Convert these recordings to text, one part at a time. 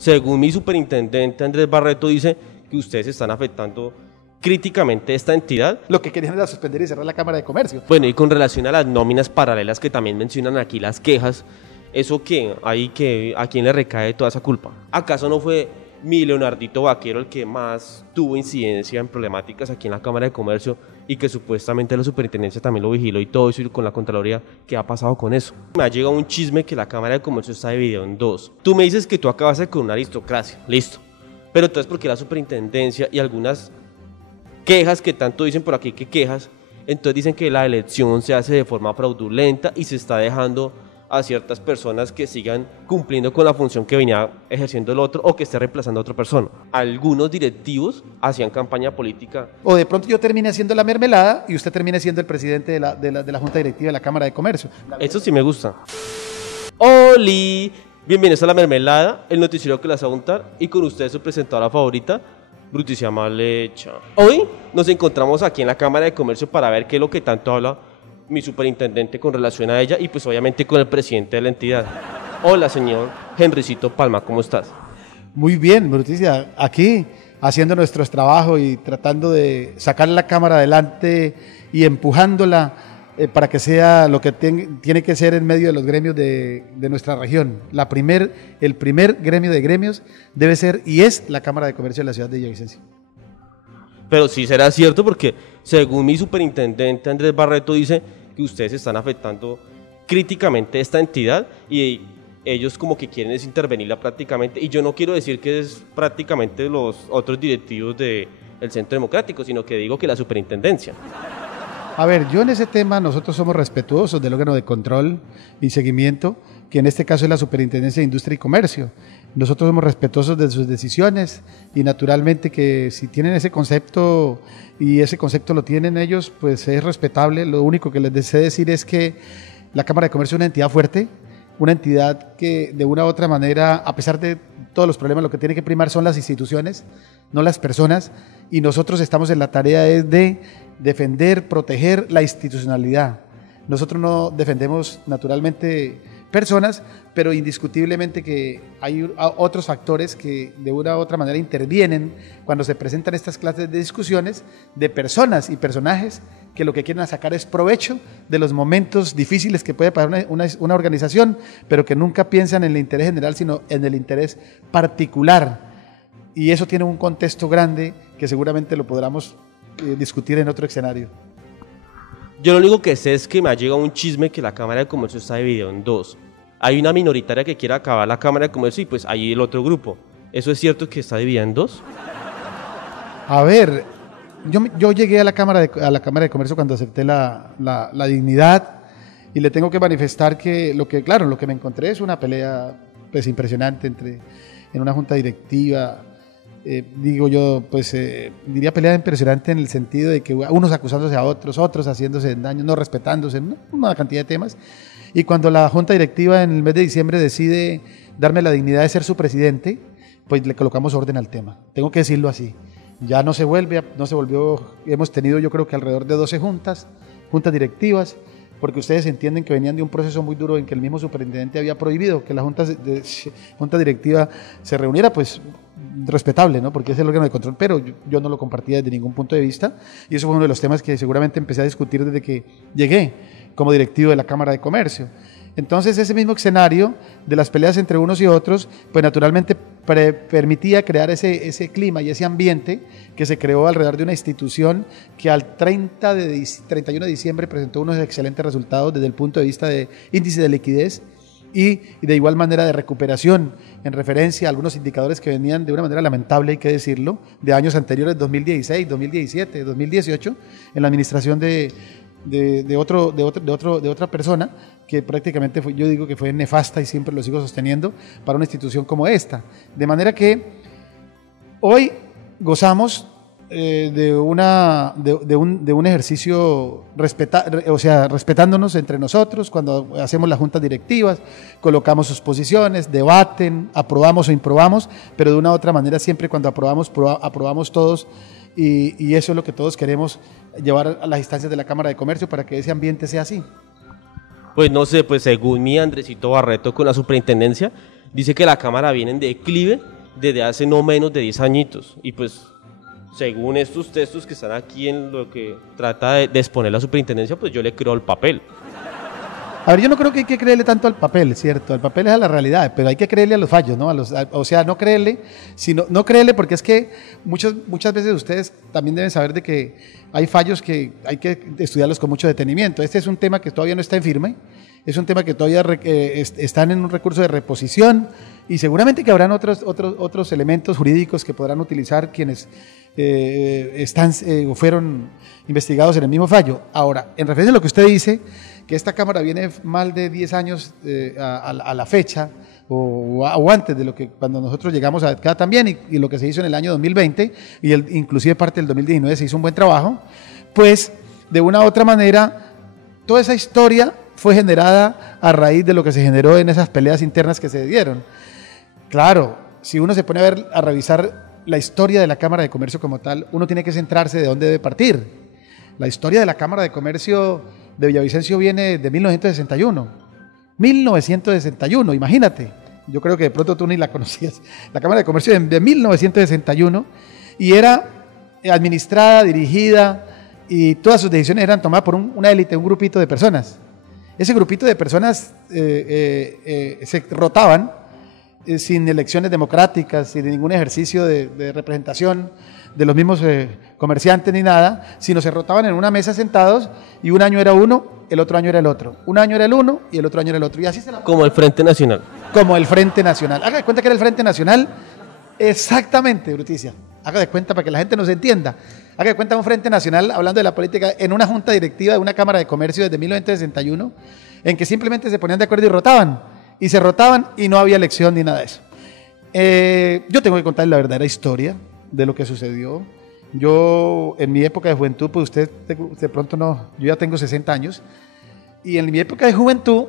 Según mi superintendente Andrés Barreto dice que ustedes están afectando críticamente esta entidad. Lo que querían era suspender y cerrar la Cámara de Comercio. Bueno, y con relación a las nóminas paralelas que también mencionan aquí las quejas, ¿eso qué? ¿A quién le recae toda esa culpa? ¿Acaso no fue mi Leonardito Vaquero el que más tuvo incidencia en problemáticas aquí en la Cámara de Comercio y que supuestamente la superintendencia también lo vigiló y todo eso y con la Contraloría? ¿Qué ha pasado con eso? Me ha llegado un chisme que la Cámara de Comercio está dividida en dos. Tú me dices que tú acabaste con una aristocracia, listo. Pero entonces, ¿por qué la superintendencia y algunas quejas que tanto dicen por aquí que quejas, entonces dicen que la elección se hace de forma fraudulenta y se está dejando a ciertas personas que sigan cumpliendo con la función que venía ejerciendo el otro o que esté reemplazando a otra persona? Algunos directivos hacían campaña política. O de pronto yo termine siendo la mermelada y usted termine siendo el presidente de la Junta Directiva de la Cámara de Comercio. Eso sí me gusta. ¡Oli! Bienvenidos a La Mermelada, el noticiero que las va a untar, y con ustedes su presentadora favorita, Brutísima Malecha. Hoy nos encontramos aquí en la Cámara de Comercio para ver qué es lo que tanto habla mi superintendente con relación a ella y pues obviamente con el presidente de la entidad. Hola, señor Henricito Palma, ¿cómo estás? Muy bien, Brutísima, aquí haciendo nuestros trabajos y tratando de sacar la Cámara adelante y empujándola para que sea lo que tiene que ser en medio de los gremios de nuestra región. El primer gremio de gremios debe ser y es la Cámara de Comercio de la ciudad de Villavicencio. Pero sí será cierto porque según mi superintendente Andrés Barreto dice que ustedes están afectando críticamente esta entidad y ellos como que quieren desintervenirla prácticamente, y yo no quiero decir que es prácticamente los otros directivos del Centro Democrático, sino que digo que la superintendencia. A ver, yo en ese tema nosotros somos respetuosos del órgano de control y seguimiento, que en este caso es la Superintendencia de Industria y Comercio. Nosotros somos respetuosos de sus decisiones y naturalmente que si tienen ese concepto y ese concepto lo tienen ellos, pues es respetable. Lo único que les deseo decir es que la Cámara de Comercio es una entidad fuerte, una entidad que de una u otra manera, a pesar de todos los problemas, lo que tiene que primar son las instituciones, no las personas, y nosotros estamos en la tarea de defender, proteger la institucionalidad. Nosotros no defendemos naturalmente personas, pero indiscutiblemente que hay otros factores que de una u otra manera intervienen cuando se presentan estas clases de discusiones de personas y personajes que lo que quieren sacar es provecho de los momentos difíciles que puede pasar una organización, pero que nunca piensan en el interés general, sino en el interés particular. Y eso tiene un contexto grande que seguramente lo podamos discutir en otro escenario. Yo lo único que sé es que me ha llegado un chisme que la Cámara de Comercio está dividida en dos. Hay una minoritaria que quiere acabar la Cámara de Comercio y pues hay el otro grupo. ¿Eso es cierto que está dividida en dos? A ver, yo llegué a la Cámara de Comercio cuando acepté la dignidad y le tengo que manifestar que lo que me encontré es una pelea pues impresionante en una junta directiva. Diría pelea impresionante en el sentido de que unos acusándose a otros, otros haciéndose daño, no respetándose, una cantidad de temas. Y cuando la junta directiva en el mes de diciembre decide darme la dignidad de ser su presidente, pues le colocamos orden al tema. Tengo que decirlo así. Ya no se volvió, hemos tenido yo creo que alrededor de 12 juntas directivas, porque ustedes entienden que venían de un proceso muy duro en que el mismo superintendente había prohibido que la junta directiva se reuniera, pues respetable, ¿no? Porque es el órgano de control, pero yo no lo compartía desde ningún punto de vista, y eso fue uno de los temas que seguramente empecé a discutir desde que llegué como directivo de la Cámara de Comercio. Entonces ese mismo escenario de las peleas entre unos y otros, pues naturalmente permitía crear ese clima y ese ambiente que se creó alrededor de una institución que al 31 de diciembre presentó unos excelentes resultados desde el punto de vista de índice de liquidez y de igual manera de recuperación en referencia a algunos indicadores que venían de una manera lamentable, hay que decirlo, de años anteriores, 2016, 2017, 2018, en la administración de otra persona que prácticamente yo digo que fue nefasta y siempre lo sigo sosteniendo para una institución como esta. De manera que hoy gozamos de un ejercicio respetándonos entre nosotros cuando hacemos las juntas directivas, colocamos sus posiciones, debaten, aprobamos o improbamos, pero de una u otra manera siempre cuando aprobamos todos. Y eso es lo que todos queremos llevar a las instancias de la Cámara de Comercio para que ese ambiente sea así. Pues no sé, pues según mi Andresito Barreto con la superintendencia, dice que la Cámara viene en declive desde hace no menos de 10 añitos. Y pues, según estos textos que están aquí en lo que trata de exponer la superintendencia, pues yo le creo el papel. A ver, yo no creo que hay que creerle tanto al papel, ¿cierto? El papel es a la realidad, pero hay que creerle a los fallos, ¿no? O sea, no creerle, sino no creerle porque es que muchas veces ustedes también deben saber de que hay fallos que hay que estudiarlos con mucho detenimiento. Este es un tema que todavía no está en firme, es un tema que todavía están en un recurso de reposición y seguramente que habrán otros elementos jurídicos que podrán utilizar quienes están o fueron investigados en el mismo fallo. Ahora, en referencia a lo que usted dice, que esta Cámara viene mal de 10 años a la fecha o antes de lo que cuando nosotros llegamos acá también y lo que se hizo en el año 2020 y inclusive parte del 2019 se hizo un buen trabajo, pues de una u otra manera toda esa historia fue generada a raíz de lo que se generó en esas peleas internas que se dieron. Claro, si uno se pone a revisar la historia de la Cámara de Comercio como tal, uno tiene que centrarse de dónde debe partir. La historia de la Cámara de Comercio de Villavicencio viene de 1961. 1961, imagínate. Yo creo que de pronto tú ni la conocías. La Cámara de Comercio de 1961 y era administrada, dirigida y todas sus decisiones eran tomadas por una élite, un grupito de personas. Ese grupito de personas se rotaban sin elecciones democráticas, sin ningún ejercicio de representación de los mismos comerciantes ni nada, sino se rotaban en una mesa sentados y un año era uno, el otro año era el otro. Un año era el uno y el otro año era el otro. Y así se la... Como el Frente Nacional. Como el Frente Nacional. Haga de cuenta que era el Frente Nacional. Exactamente, Bruticia. Haga de cuenta para que la gente nos entienda. Haga de cuenta un Frente Nacional hablando de la política en una junta directiva de una Cámara de Comercio desde 1961, en que simplemente se ponían de acuerdo y rotaban. Y se rotaban y no había elección ni nada de eso. Yo tengo que contar la verdadera historia de lo que sucedió. Yo, en mi época de juventud, pues usted de pronto no, yo ya tengo 60 años, y en mi época de juventud,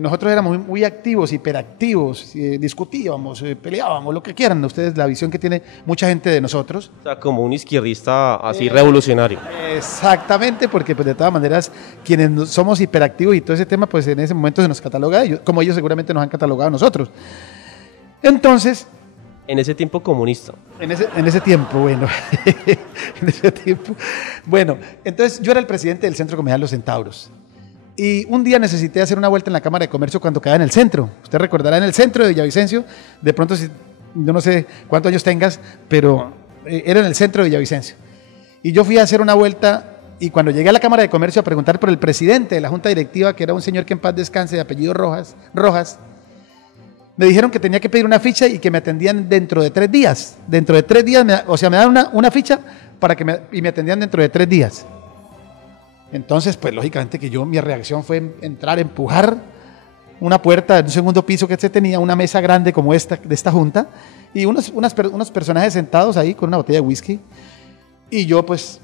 nosotros éramos muy activos, hiperactivos, discutíamos, peleábamos, lo que quieran, ustedes, la visión que tiene mucha gente de nosotros. O sea, como un izquierdista así revolucionario. Exactamente, porque pues de todas maneras, quienes somos hiperactivos y todo ese tema, pues en ese momento se nos cataloga a ellos, como ellos seguramente nos han catalogado a nosotros. Entonces... En ese tiempo comunista. En ese tiempo, bueno. En ese tiempo. Bueno, entonces yo era el presidente del Centro Comercial Los Centauros. Y un día necesité hacer una vuelta en la Cámara de Comercio cuando quedaba en el centro. Usted recordará en el centro de Villavicencio, de pronto, yo no sé cuántos años tengas, pero era en el centro de Villavicencio. Y yo fui a hacer una vuelta y cuando llegué a la Cámara de Comercio a preguntar por el presidente de la Junta Directiva, que era un señor que en paz descanse, de apellido Rojas, me dijeron que tenía que pedir una ficha y que me atendían dentro de 3 días. Dentro de 3 días, me dan una ficha y me atendían dentro de 3 días. Entonces, pues lógicamente que mi reacción fue entrar, empujar una puerta de un segundo piso que se tenía, una mesa grande como esta, de esta junta, y unos personajes sentados ahí con una botella de whisky. Y yo, pues,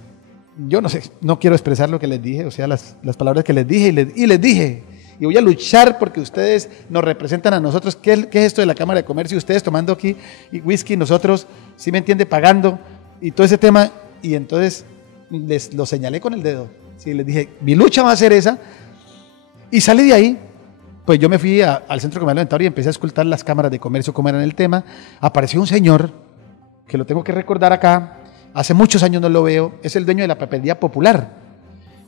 yo no sé, no quiero expresar lo que les dije, o sea, las palabras que les dije, y les dije... Y voy a luchar porque ustedes nos representan a nosotros. ¿Qué es esto de la Cámara de Comercio? Ustedes tomando aquí whisky, nosotros, ¿sí me entiende? Pagando y todo ese tema. Y entonces les lo señalé con el dedo. Sí, les dije, mi lucha va a ser esa. Y salí de ahí. Pues yo me fui al Centro Comercial Los Centauros y empecé a escuchar las cámaras de comercio, cómo eran el tema. Apareció un señor, que lo tengo que recordar acá. Hace muchos años no lo veo. Es el dueño de la papelería Popular.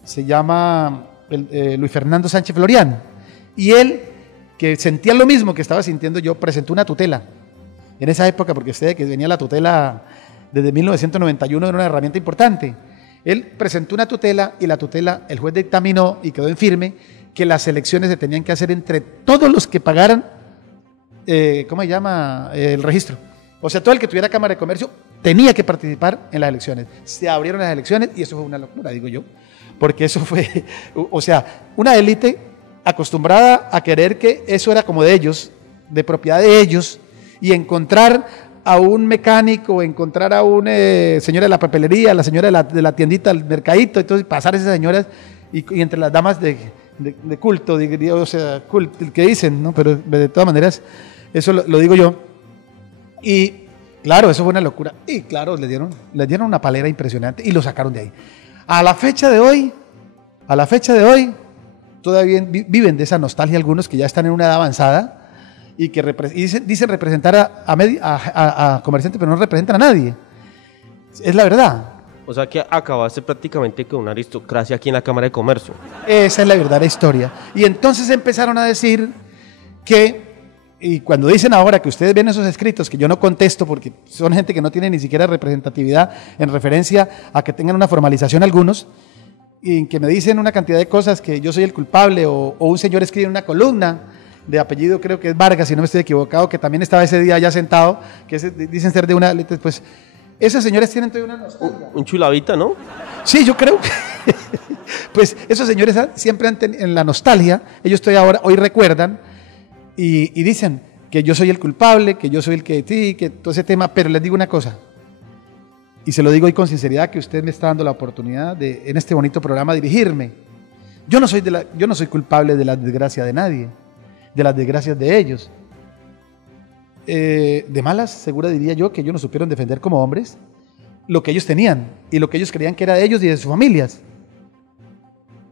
Se llama... Luis Fernando Sánchez Florián, y él, que sentía lo mismo que estaba sintiendo yo, presentó una tutela en esa época, porque usted que venía la tutela desde 1991, era una herramienta importante. Él presentó una tutela y la tutela, el juez dictaminó y quedó en firme que las elecciones se tenían que hacer entre todos los que pagaran, ¿cómo se llama? El registro. O sea, todo el que tuviera Cámara de Comercio tenía que participar en las elecciones. Se abrieron las elecciones y eso fue una locura, digo yo. Porque eso fue, o sea, una élite acostumbrada a querer que eso era como de ellos, de propiedad de ellos, y encontrar a un mecánico, encontrar a una señora de la papelería, la señora de la tiendita, el mercadito, entonces pasar esas señoras y entre las damas de culto, o sea, culto, que dicen, ¿no? Pero de todas maneras, eso lo digo yo. Y claro, eso fue una locura. Y claro, les dieron una palera impresionante y lo sacaron de ahí. A la fecha de hoy, todavía viven de esa nostalgia algunos que ya están en una edad avanzada y que dicen representar a comerciantes, pero no representan a nadie. Es la verdad. O sea que acabaste prácticamente con una aristocracia aquí en la Cámara de Comercio. Esa es la verdadera historia. Y entonces empezaron a decir que, y cuando dicen ahora que ustedes ven esos escritos, que yo no contesto porque son gente que no tiene ni siquiera representatividad en referencia a que tengan una formalización algunos, y que me dicen una cantidad de cosas que yo soy el culpable, o un señor escribe en una columna, de apellido creo que es Vargas, si no me estoy equivocado, que también estaba ese día ya sentado, que dicen ser de una, pues esos señores tienen todavía una nostalgia. Un chulavita, ¿no? Sí, yo creo que pues esos señores siempre en la nostalgia, ellos hoy recuerdan y dicen que yo soy el culpable, que yo soy el que sí, que todo ese tema, pero les digo una cosa, y se lo digo hoy con sinceridad, que usted me está dando la oportunidad de, en este bonito programa, dirigirme. Yo no soy culpable de la desgracia de nadie, de las desgracias de ellos. De malas, segura diría yo, que ellos no supieron defender como hombres lo que ellos tenían y lo que ellos creían que era de ellos y de sus familias.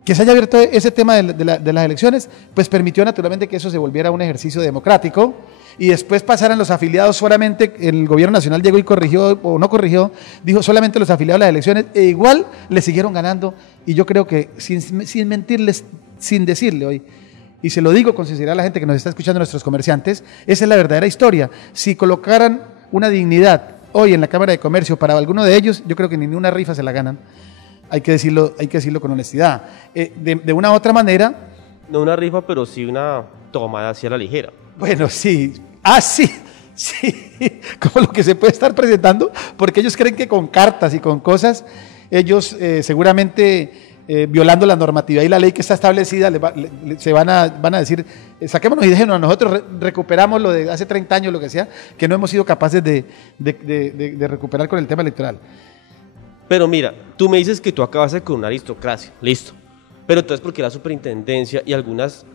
Que se haya abierto ese tema de las elecciones, pues permitió naturalmente que eso se volviera un ejercicio democrático y después pasaran los afiliados solamente. El gobierno nacional llegó y corrigió o no corrigió, dijo solamente los afiliados a las elecciones, e igual le siguieron ganando. Y yo creo que sin mentirles, sin decirle hoy, y se lo digo con sinceridad a la gente que nos está escuchando, nuestros comerciantes, esa es la verdadera historia. Si colocaran una dignidad hoy en la Cámara de Comercio para alguno de ellos, yo creo que ni una rifa se la ganan. Hay que decirlo con honestidad. De una u otra manera... No una rifa, pero sí una tomada hacia la ligera. Bueno, sí. Sí. Como lo que se puede estar presentando, porque ellos creen que con cartas y con cosas, ellos seguramente... violando la normatividad y la ley que está establecida, se van a decir, saquémonos y déjenos, nosotros recuperamos lo de hace 30 años, lo que sea, que no hemos sido capaces de recuperar con el tema electoral. Pero mira, tú me dices que tú acabaste con una aristocracia, listo. Pero entonces, ¿por qué la superintendencia y algunas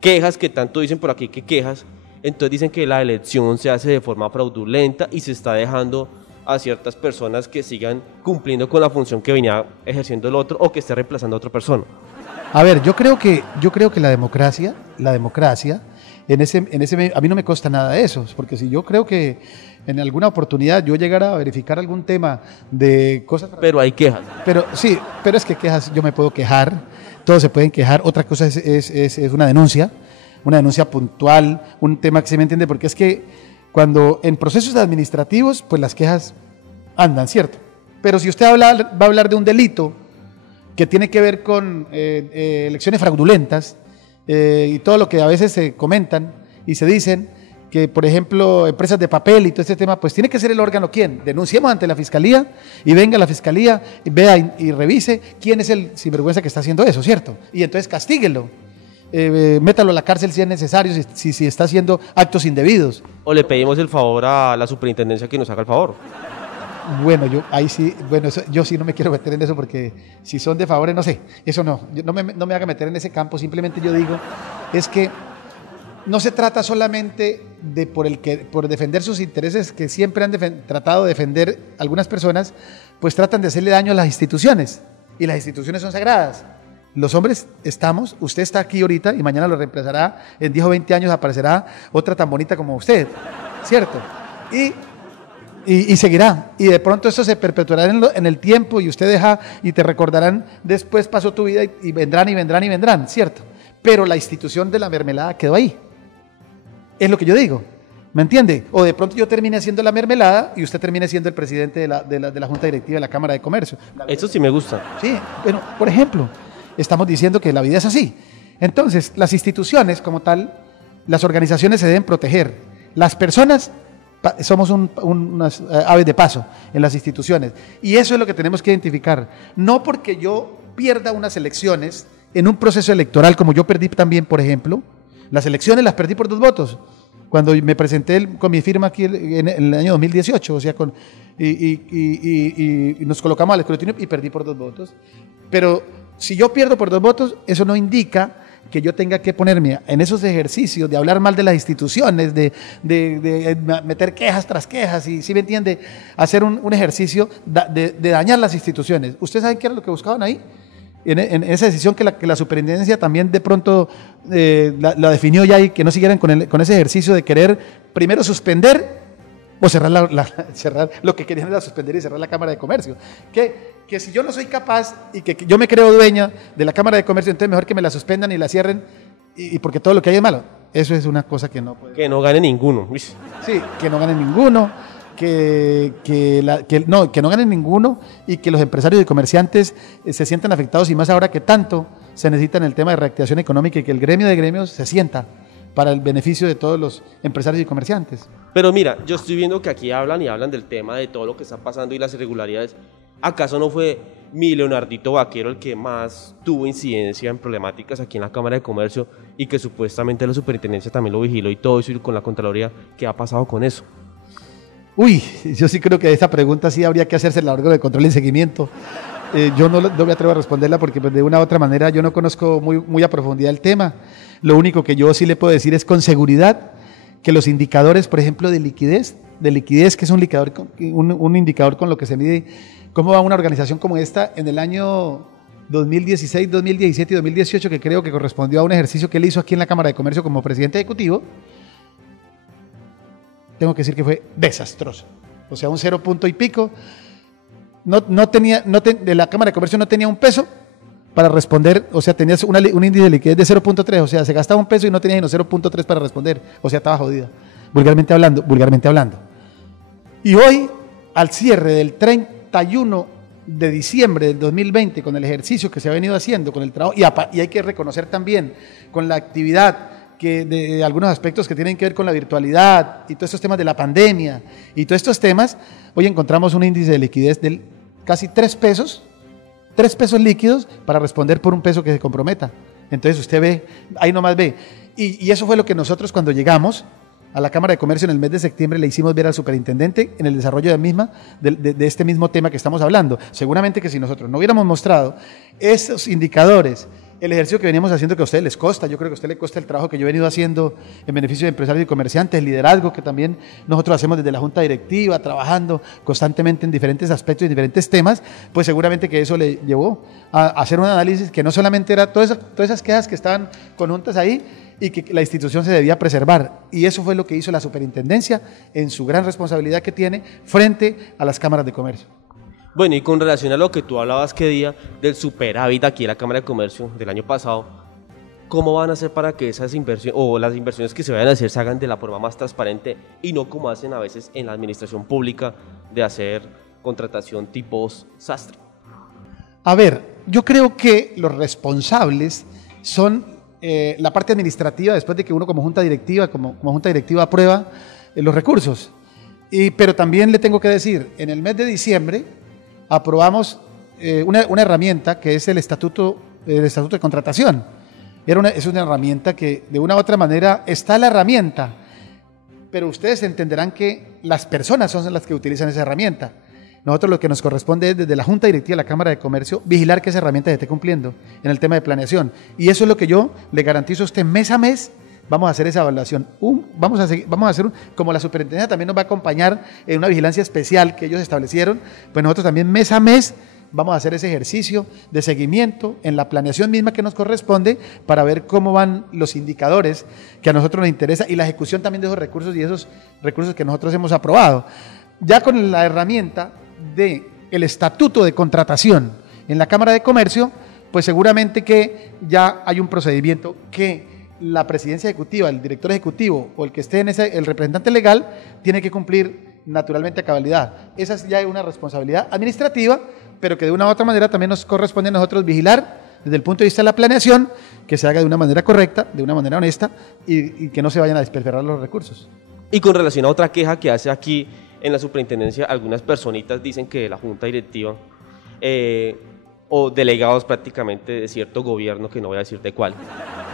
quejas que tanto dicen por aquí que quejas, entonces dicen que la elección se hace de forma fraudulenta y se está dejando a ciertas personas que sigan cumpliendo con la función que venía ejerciendo el otro o que esté reemplazando a otra persona? A ver, yo creo que la democracia, a mí no me consta nada de eso, porque si yo creo que en alguna oportunidad yo llegara a verificar algún tema de cosas... Pero hay quejas. Pero sí, pero es que quejas, yo me puedo quejar, todos se pueden quejar, otra cosa es una denuncia puntual, un tema que se me entiende, porque es que cuando en procesos administrativos, pues las quejas andan, ¿cierto? Pero si usted va a hablar de un delito que tiene que ver con elecciones fraudulentas y todo lo que a veces se comentan y se dicen, que por ejemplo empresas de papel y todo este tema, pues tiene que ser el órgano, ¿quién? Denunciemos ante la fiscalía y venga la fiscalía y vea y revise quién es el sinvergüenza que está haciendo eso, ¿cierto? Y entonces castíguelo. Métalo a la cárcel si es necesario, si está haciendo actos indebidos. O le pedimos el favor a la superintendencia que nos haga el favor. Bueno, yo sí no me quiero meter en eso, porque si son de favores, no sé, eso no, no me haga meter en ese campo. Simplemente yo digo, es que no se trata solamente de por defender sus intereses, que siempre han tratado de defender algunas personas, pues tratan de hacerle daño a las instituciones, y las instituciones son sagradas. Los hombres usted está aquí ahorita y mañana lo reemplazará, en 10 o 20 años aparecerá otra tan bonita como usted, ¿cierto? Y seguirá, y de pronto eso se perpetuará en el tiempo, y usted y te recordarán, después pasó tu vida y vendrán, ¿cierto? Pero la institución de la mermelada quedó ahí, es lo que yo digo, ¿me entiende? O de pronto yo termine haciendo la mermelada y usted termine siendo el presidente de la Junta Directiva de la Cámara de Comercio. Eso sí me gusta. Sí, bueno, por ejemplo, estamos diciendo que la vida es así. Entonces, las instituciones como tal, las organizaciones se deben proteger. Las personas somos unas aves de paso en las instituciones. Y eso es lo que tenemos que identificar. No porque yo pierda unas elecciones en un proceso electoral, como yo perdí también, por ejemplo. Las elecciones las perdí por 2 votos. Cuando me presenté con mi firma aquí en el año 2018, o sea, y nos colocamos al escrutinio y perdí por 2 votos. Pero si yo pierdo por 2 votos, eso no indica que yo tenga que ponerme en esos ejercicios de hablar mal de las instituciones, de meter quejas tras quejas, y, ¿sí me entiende? Hacer un ejercicio de dañar las instituciones. ¿Ustedes saben qué era lo que buscaban ahí? en esa decisión que la superintendencia también de pronto la definió ya y que no siguieran con ese ejercicio de querer primero suspender o cerrar, cerrar lo que querían era suspender y cerrar la Cámara de Comercio. Que si yo no soy capaz y que yo me creo dueña de la Cámara de Comercio, entonces mejor que me la suspendan y la cierren y porque todo lo que hay es malo. Eso es una cosa que no puede. Que no gane ninguno. Sí, que no gane ninguno. Que no ganen ninguno y que los empresarios y comerciantes se sientan afectados y más ahora que tanto se necesita en el tema de reactivación económica y que el gremio de gremios se sienta para el beneficio de todos los empresarios y comerciantes. Pero mira, yo estoy viendo que aquí hablan del tema de todo lo que está pasando y las irregularidades. ¿Acaso no fue mi Leonardito Vaquero el que más tuvo incidencia en problemáticas aquí en la Cámara de Comercio y que supuestamente la superintendencia también lo vigiló y todo eso y con la Contraloría? ¿Qué ha pasado con eso? Uy, yo sí creo que esa pregunta sí habría que hacerse el órgano de control y seguimiento. Yo no me atrevo a responderla porque pues, de una u otra manera yo no conozco muy a profundidad el tema. Lo único que yo sí le puedo decir es con seguridad que los indicadores, por ejemplo, de liquidez, que es un indicador con lo que se mide cómo va una organización como esta en el año 2016, 2017 y 2018, que creo que correspondió a un ejercicio que él hizo aquí en la Cámara de Comercio como presidente ejecutivo, tengo que decir que fue desastroso. O sea, un 0 punto y pico. De la Cámara de Comercio no tenía un peso para responder, o sea, tenías un índice de liquidez de 0.3, o sea, se gastaba un peso y no tenía sino 0.3 para responder, o sea, estaba jodida, vulgarmente hablando. Y hoy, al cierre del 31 de diciembre del 2020, con el ejercicio que se ha venido haciendo, con el trabajo, y hay que reconocer también con la actividad de algunos aspectos que tienen que ver con la virtualidad y todos estos temas de la pandemia y todos estos temas, hoy encontramos un índice de liquidez de casi 3 pesos líquidos para responder por un peso que se comprometa. Entonces usted ve, ahí nomás ve. Y eso fue lo que nosotros cuando llegamos a la Cámara de Comercio en el mes de septiembre le hicimos ver al superintendente en el desarrollo de este mismo tema que estamos hablando. Seguramente que si nosotros no hubiéramos mostrado esos indicadores, el ejercicio que veníamos haciendo que a ustedes les costa, yo creo que a usted le costa el trabajo que yo he venido haciendo en beneficio de empresarios y comerciantes, el liderazgo que también nosotros hacemos desde la Junta Directiva, trabajando constantemente en diferentes aspectos y diferentes temas, pues seguramente que eso le llevó a hacer un análisis que no solamente era todas esas quejas que estaban conjuntas ahí y que la institución se debía preservar. Y eso fue lo que hizo la superintendencia en su gran responsabilidad que tiene frente a las cámaras de comercio. Bueno, y con relación a lo que tú hablabas que día del superávit aquí en la Cámara de Comercio del año pasado, ¿cómo van a hacer para que esas inversiones o las inversiones que se vayan a hacer se hagan de la forma más transparente y no como hacen a veces en la administración pública de hacer contratación tipo sastre? A ver, yo creo que los responsables son la parte administrativa después de que uno como junta directiva aprueba los recursos. Pero también le tengo que decir, en el mes de diciembre aprobamos una herramienta que es el estatuto de contratación. Es una herramienta que de una u otra manera está la herramienta, pero ustedes entenderán que las personas son las que utilizan esa herramienta. Nosotros lo que nos corresponde es desde la Junta Directiva de la Cámara de Comercio vigilar que esa herramienta se esté cumpliendo en el tema de planeación. Y eso es lo que yo le garantizo a usted mes a mes. Vamos a hacer esa evaluación. Vamos a hacer, como la superintendencia también nos va a acompañar en una vigilancia especial que ellos establecieron, pues nosotros también mes a mes vamos a hacer ese ejercicio de seguimiento en la planeación misma que nos corresponde para ver cómo van los indicadores que a nosotros nos interesa y la ejecución también de esos recursos y esos recursos que nosotros hemos aprobado. Ya con la herramienta del estatuto de contratación en la Cámara de Comercio, pues seguramente que ya hay un procedimiento que la presidencia ejecutiva, el director ejecutivo o el que esté el representante legal tiene que cumplir naturalmente a cabalidad. Esa es ya una responsabilidad administrativa, pero que de una u otra manera también nos corresponde a nosotros vigilar desde el punto de vista de la planeación, que se haga de una manera correcta, de una manera honesta y que no se vayan a despilfarrar los recursos. Y con relación a otra queja que hace aquí en la superintendencia, algunas personitas dicen que la junta directiva o delegados prácticamente de cierto gobierno, que no voy a decir de cuál,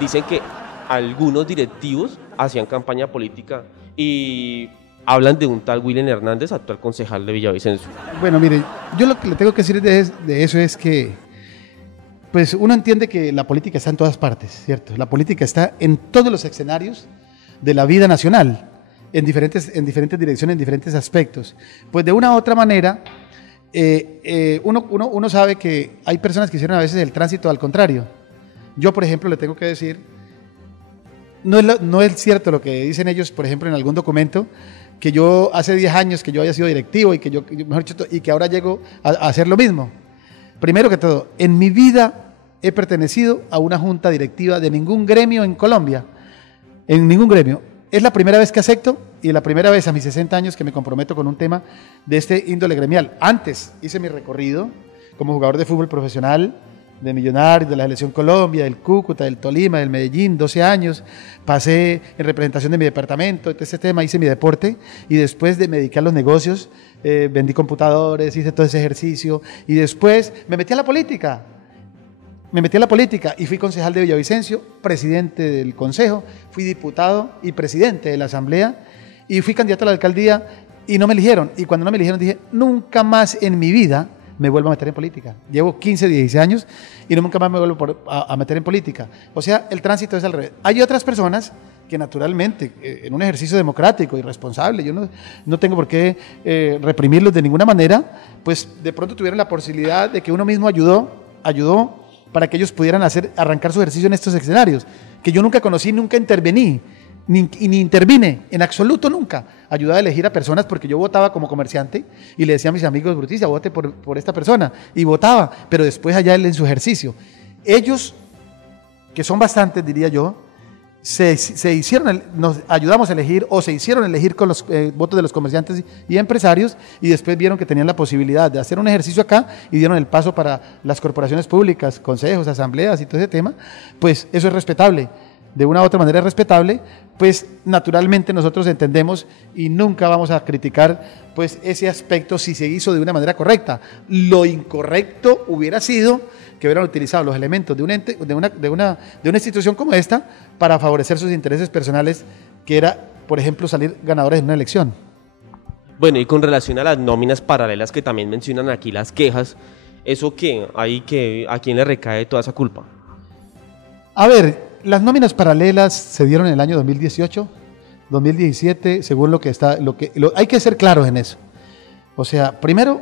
dicen que algunos directivos hacían campaña política y hablan de un tal William Hernández, actual concejal de Villavicencio. Bueno, mire, yo lo que le tengo que decir de eso es que pues uno entiende que la política está en todas partes, ¿cierto? La política está en todos los escenarios de la vida nacional, en diferentes direcciones, en diferentes aspectos. Pues de una u otra manera, Uno sabe que hay personas que hicieron a veces el tránsito al contrario. Yo, por ejemplo, le tengo que decir, no es cierto lo que dicen ellos, por ejemplo, en algún documento, que yo hace 10 años que yo haya sido directivo y que yo mejor dicho, y que ahora llego a hacer lo mismo. Primero que todo, en mi vida he pertenecido a una junta directiva de ningún gremio en Colombia, en ningún gremio. Es la primera vez que acepto y la primera vez a mis 60 años que me comprometo con un tema de este índole gremial. Antes hice mi recorrido como jugador de fútbol profesional, de Millonarios, de la Selección Colombia, del Cúcuta, del Tolima, del Medellín, 12 años, pasé en representación de mi departamento, este tema, hice mi deporte y después me dediqué a los negocios, vendí computadores, hice todo ese ejercicio y después me metí a la política. Me metí a la política y fui concejal de Villavicencio, presidente del consejo, fui diputado y presidente de la asamblea y fui candidato a la alcaldía y no me eligieron. Y cuando no me eligieron dije, nunca más en mi vida me vuelvo a meter en política. Llevo 15, 16 años y nunca más me vuelvo a meter en política. O sea, el tránsito es al revés. Hay otras personas que naturalmente, en un ejercicio democrático y responsable, yo no tengo por qué reprimirlos de ninguna manera, pues de pronto tuvieron la posibilidad de que uno mismo ayudó para que ellos pudieran arrancar su ejercicio en estos escenarios, que yo nunca conocí, nunca intervení, ni intervine, en absoluto nunca. Ayudaba a elegir a personas porque yo votaba como comerciante y le decía a mis amigos, Bruticia, vote por esta persona, y votaba, pero después allá él en su ejercicio. Ellos, que son bastantes, diría yo, nos ayudamos a elegir o se hicieron elegir con los votos de los comerciantes y empresarios y después vieron que tenían la posibilidad de hacer un ejercicio acá y dieron el paso para las corporaciones públicas, consejos, asambleas y todo ese tema, pues eso es respetable. De una u otra manera es respetable, pues naturalmente nosotros entendemos y nunca vamos a criticar pues ese aspecto si se hizo de una manera correcta. Lo incorrecto hubiera sido que hubieran utilizado los elementos de un ente, de una institución como esta para favorecer sus intereses personales, que era, por ejemplo, salir ganadores en una elección. Bueno, y con relación a las nóminas paralelas que también mencionan aquí las quejas, ¿eso qué? ¿A quién le recae toda esa culpa? A ver, las nóminas paralelas se dieron en el año 2018, 2017, según lo que está, hay que ser claros en eso. O sea, primero,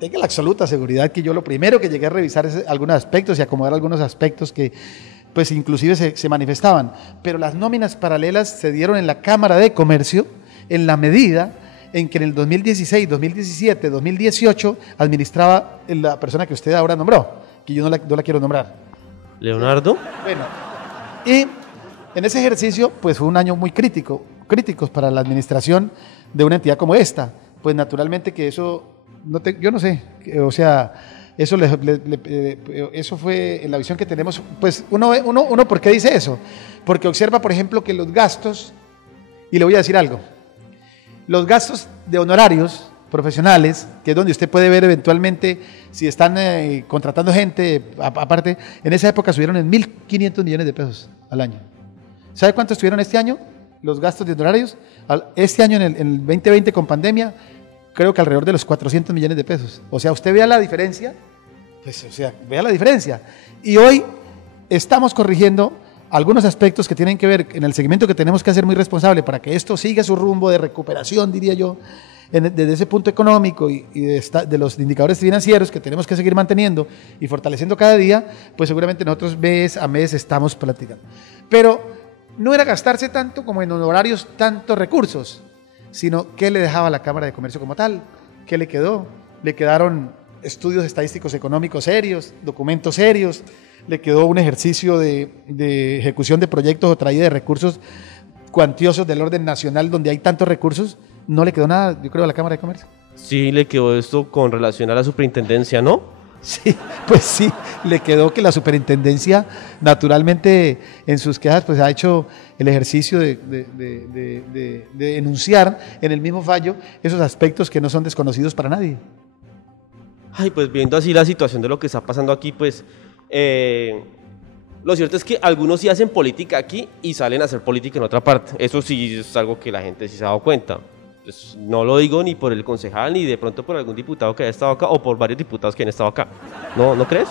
tenga la absoluta seguridad que yo lo primero que llegué a revisar es algunos aspectos y acomodar algunos aspectos que, pues, inclusive se manifestaban. Pero las nóminas paralelas se dieron en la Cámara de Comercio en la medida en que en el 2016, 2017, 2018 administraba la persona que usted ahora nombró, que yo no la quiero nombrar. ¿Leonardo? Bueno, y en ese ejercicio pues fue un año muy críticos para la administración de una entidad como esta. Pues naturalmente que eso, yo no sé, o sea, eso, eso fue en la visión que tenemos. Pues uno, ¿por qué dice eso? Porque observa, por ejemplo, que los gastos, y le voy a decir algo, los gastos de honorarios profesionales, que es donde usted puede ver eventualmente si están contratando gente, aparte, en esa época subieron en 1.500 millones de pesos al año. ¿Sabe cuánto estuvieron este año los gastos de honorarios? Este año, en el 2020 con pandemia, creo que alrededor de los 400 millones de pesos. O sea, usted vea la diferencia, pues, o sea, vea la diferencia. Y hoy estamos corrigiendo algunos aspectos que tienen que ver en el seguimiento que tenemos que hacer muy responsable para que esto siga su rumbo de recuperación, diría yo, desde ese punto económico y de los indicadores financieros que tenemos que seguir manteniendo y fortaleciendo cada día, pues seguramente nosotros mes a mes estamos platicando. Pero no era gastarse tanto como en honorarios tantos recursos, sino qué le dejaba la Cámara de Comercio como tal, qué le quedó. Le quedaron estudios estadísticos económicos serios, documentos serios, le quedó un ejercicio de ejecución de proyectos o traída de recursos cuantiosos del orden nacional donde hay tantos recursos. No le quedó nada, yo creo, a la Cámara de Comercio. Sí, le quedó esto con relación a la superintendencia, ¿no? Sí, pues sí, le quedó que la superintendencia, naturalmente, en sus quejas, pues ha hecho el ejercicio de denunciar en el mismo fallo esos aspectos que no son desconocidos para nadie. Ay, pues viendo así la situación de lo que está pasando aquí, pues lo cierto es que algunos sí hacen política aquí y salen a hacer política en otra parte. Eso sí es algo que la gente sí se ha dado cuenta. Pues no lo digo ni por el concejal ni de pronto por algún diputado que haya estado acá o por varios diputados que han estado acá. ¿No crees?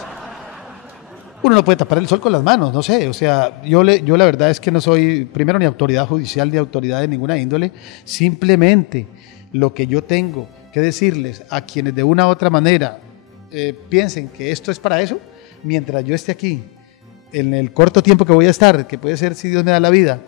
Uno no puede tapar el sol con las manos, no sé. O sea, yo la verdad es que no soy, primero, ni autoridad judicial ni autoridad de ninguna índole. Simplemente lo que yo tengo que decirles a quienes de una u otra manera piensen que esto es para eso, mientras yo esté aquí, en el corto tiempo que voy a estar, que puede ser si Dios me da la vida,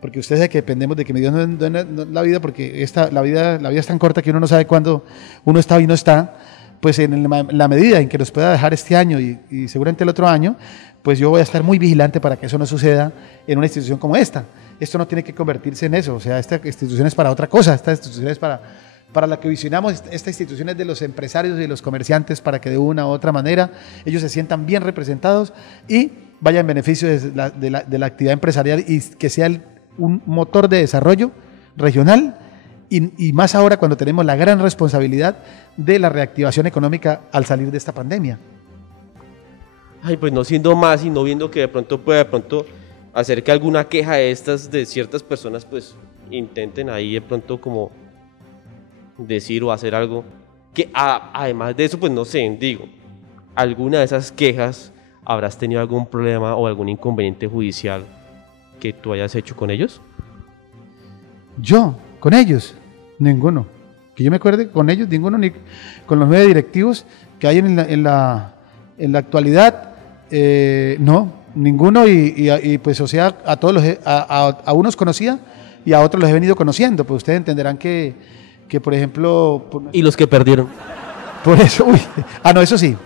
porque ustedes saben que dependemos de que Dios nos dé la vida, porque la vida es tan corta que uno no sabe cuándo uno está y no está, pues en la medida en que nos pueda dejar este año y seguramente el otro año, pues yo voy a estar muy vigilante para que eso no suceda en una institución como esta. Esto no tiene que convertirse en eso, o sea, esta institución es para otra cosa, esta institución es para la que visionamos, esta institución es de los empresarios y de los comerciantes para que de una u otra manera ellos se sientan bien representados y vaya en beneficio de la actividad empresarial y que sea un motor de desarrollo regional y más ahora cuando tenemos la gran responsabilidad de la reactivación económica al salir de esta pandemia. Ay, pues no siendo más y no viendo que de pronto pueda hacer que alguna queja de estas de ciertas personas pues intenten ahí de pronto como decir o hacer algo que además de eso pues no sé, digo, alguna de esas quejas habrás tenido algún problema o algún inconveniente judicial que tú hayas hecho con ellos. Yo, con ellos, ninguno. Que yo me acuerde, con ellos, ninguno, ni con los 9 directivos que hay en la actualidad, no, ninguno, y pues, o sea, a todos a unos conocía y a otros los he venido conociendo, pues ustedes entenderán que por ejemplo... ¿Y los que perdieron? Por eso, no, eso sí.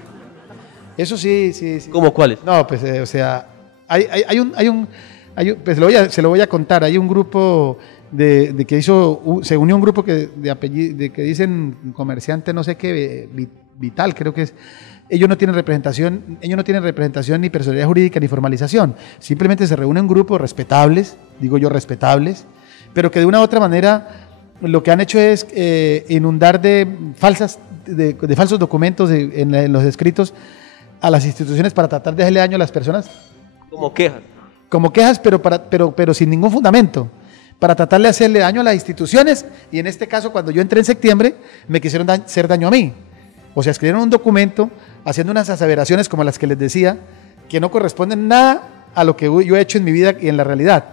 Eso sí. ¿Cómo cuáles? No, pues, o sea, pues se lo voy a contar. Hay un grupo de que se unió un grupo de apellido, de que dicen comerciante, no sé qué, Vital, creo que es. Ellos no tienen representación ni personalidad jurídica ni formalización. Simplemente se reúne un grupo respetables, digo yo respetables, pero que de una u otra manera lo que han hecho es inundar de falsos documentos en los escritos a las instituciones para tratar de hacerle daño a las personas. Como quejas. Como quejas, pero sin ningún fundamento, para tratar de hacerle daño a las instituciones, y en este caso cuando yo entré en septiembre me quisieron hacer daño a mí. O sea, escribieron un documento haciendo unas aseveraciones como las que les decía, que no corresponden nada a lo que yo he hecho en mi vida y en la realidad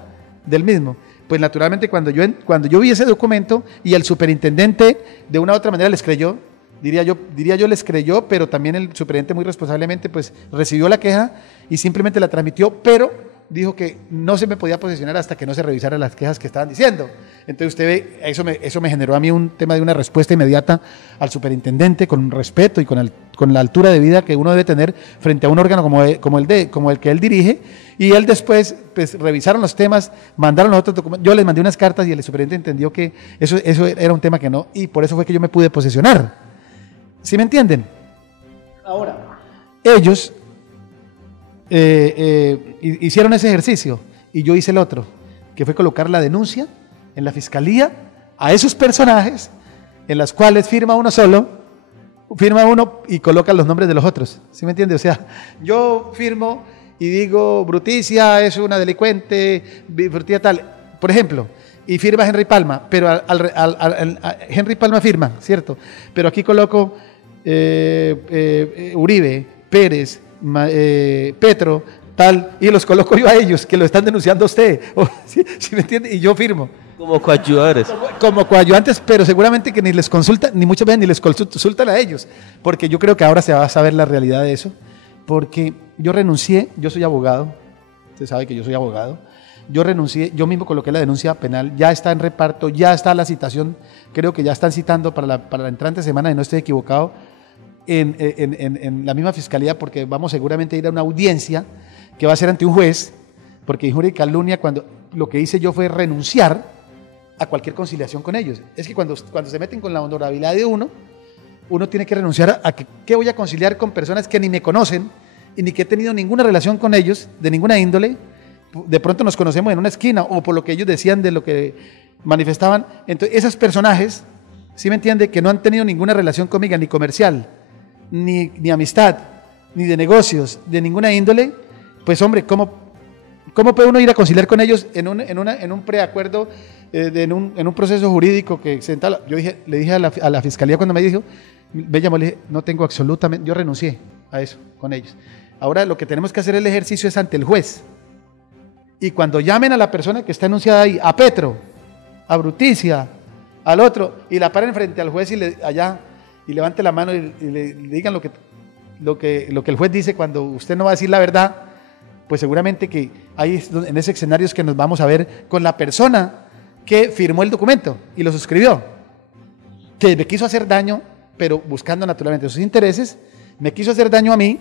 del mismo. Pues naturalmente cuando yo vi ese documento y el superintendente de una u otra manera les creyó, diría yo les creyó, pero también el superintendente muy responsablemente pues recibió la queja y simplemente la transmitió, pero dijo que no se me podía posesionar hasta que no se revisaran las quejas que estaban diciendo. Entonces usted ve, eso me generó a mí un tema de una respuesta inmediata al superintendente con respeto y con la altura de vida que uno debe tener frente a un órgano como el que él dirige, y él después pues revisaron los temas, mandaron los otros documentos, yo les mandé unas cartas y el superintendente entendió que eso era un tema que no, y por eso fue que yo me pude posesionar. ¿Sí me entienden? Ahora, ellos hicieron ese ejercicio y yo hice el otro, que fue colocar la denuncia en la fiscalía a esos personajes en las cuales firma uno y coloca los nombres de los otros. ¿Sí me entiende? O sea, yo firmo y digo Bruticia es una delincuente, Bruticia tal, por ejemplo, y firma Henry Palma, pero Henry Palma firma, ¿cierto? Pero aquí coloco Uribe, Pérez, Petro, tal, y los coloco yo a ellos, que lo están denunciando a usted, ¿sí me entiende? Y yo firmo. Como coadyuvantes. Como coadyuvantes, pero seguramente que ni les consultan, ni muchas veces ni les consultan a ellos, porque yo creo que ahora se va a saber la realidad de eso, porque yo renuncié, yo soy abogado, usted sabe que yo soy abogado, yo renuncié, yo mismo coloqué la denuncia penal, ya está en reparto, ya está la citación, creo que ya están citando para la entrante semana, y no estoy equivocado, en la misma fiscalía, porque vamos seguramente a ir a una audiencia que va a ser ante un juez, porque injuria y calumnia, cuando lo que hice yo fue renunciar a cualquier conciliación con ellos. Es que cuando se meten con la honorabilidad de uno tiene que renunciar a que voy a conciliar con personas que ni me conocen y ni que he tenido ninguna relación con ellos, de ninguna índole. De pronto nos conocemos en una esquina o por lo que ellos decían de lo que manifestaban. Entonces, esos personajes, ¿sí me entiende? Que no han tenido ninguna relación conmigo, ni comercial, ni amistad, ni de negocios, de ninguna índole, pues hombre, ¿cómo puede uno ir a conciliar con ellos en un preacuerdo, en un proceso jurídico que se entala? Le dije a la fiscalía cuando me dijo, me llamó, le dije, no tengo absolutamente, yo renuncié a eso con ellos. Ahora lo que tenemos que hacer el ejercicio es ante el juez. Y cuando llamen a la persona que está enunciada ahí, a Petro, a Bruticia, al otro y la paren frente al juez y levante la mano y le digan lo que el juez dice cuando usted no va a decir la verdad, pues seguramente que ahí en ese escenario es que nos vamos a ver con la persona que firmó el documento y lo suscribió, que me quiso hacer daño, pero buscando naturalmente sus intereses, me quiso hacer daño a mí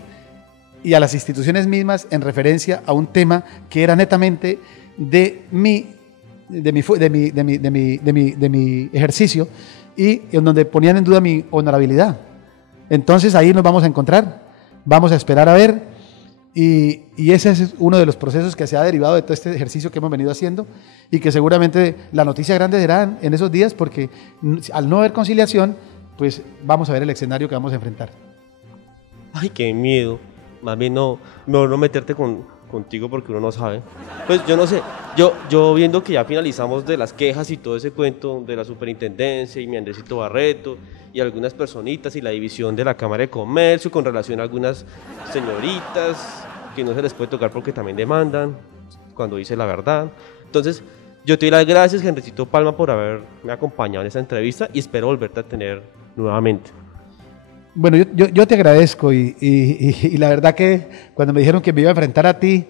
y a las instituciones mismas en referencia a un tema que era netamente de mi ejercicio y en donde ponían en duda mi honorabilidad. Entonces ahí nos vamos a encontrar, vamos a esperar a ver, y ese es uno de los procesos que se ha derivado de todo este ejercicio que hemos venido haciendo y que seguramente la noticia grande será en esos días, porque al no haber conciliación, pues vamos a ver el escenario que vamos a enfrentar. Ay, qué miedo. Más bien no meterte contigo porque uno no sabe. Pues yo no sé, yo viendo que ya finalizamos de las quejas y todo ese cuento de la superintendencia y mi Andresito Barreto y algunas personitas y la división de la Cámara de Comercio con relación a algunas señoritas que no se les puede tocar porque también demandan cuando dice la verdad. Entonces, yo te doy las gracias, Henricito Palma, por haberme acompañado en esta entrevista y espero volverte a tener nuevamente. Bueno, yo te agradezco y la verdad que cuando me dijeron que me iba a enfrentar a ti,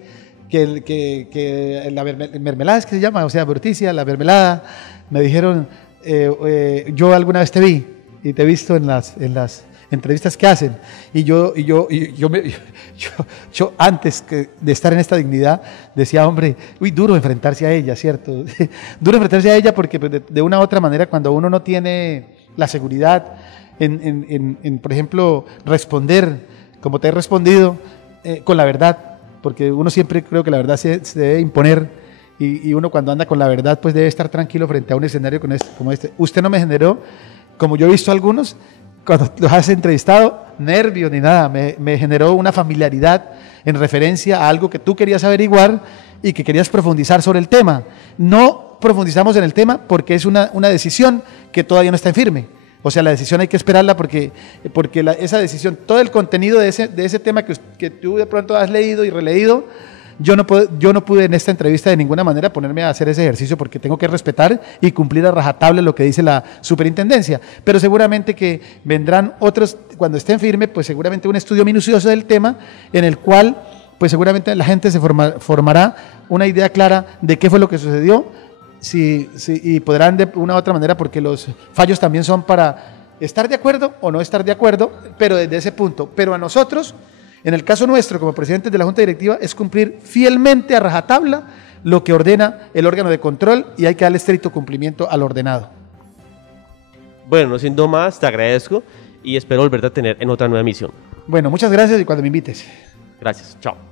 que la mermelada es que se llama, o sea, Bruticia, la mermelada, me dijeron, yo alguna vez te vi y te he visto en las entrevistas que hacen y yo antes de estar en esta dignidad decía, hombre, duro enfrentarse a ella, ¿cierto? Duro enfrentarse a ella porque pues, de una u otra manera cuando uno no tiene la seguridad por ejemplo, responder como te he respondido con la verdad, porque uno siempre creo que la verdad se debe imponer y uno cuando anda con la verdad pues debe estar tranquilo frente a un escenario como este. Usted no me generó, como yo he visto a algunos, cuando los has entrevistado, nervios ni nada, me generó una familiaridad en referencia a algo que tú querías averiguar y que querías profundizar sobre el tema. No profundizamos en el tema porque es una decisión que todavía no está en firme. O sea, la decisión hay que esperarla porque esa decisión, todo el contenido de ese tema que tú de pronto has leído y releído, yo no pude en esta entrevista de ninguna manera ponerme a hacer ese ejercicio porque tengo que respetar y cumplir a rajatabla lo que dice la superintendencia. Pero seguramente que vendrán otros, cuando estén firme, pues seguramente un estudio minucioso del tema en el cual pues seguramente la gente se formará una idea clara de qué fue lo que sucedió. Sí, y podrán de una u otra manera, porque los fallos también son para estar de acuerdo o no estar de acuerdo, pero desde ese punto. Pero a nosotros, en el caso nuestro, como presidentes de la Junta Directiva, es cumplir fielmente a rajatabla lo que ordena el órgano de control y hay que darle estricto cumplimiento al ordenado. Bueno, no siendo más, te agradezco y espero volverte a tener en otra nueva emisión. Bueno, muchas gracias y cuando me invites. Gracias, chao.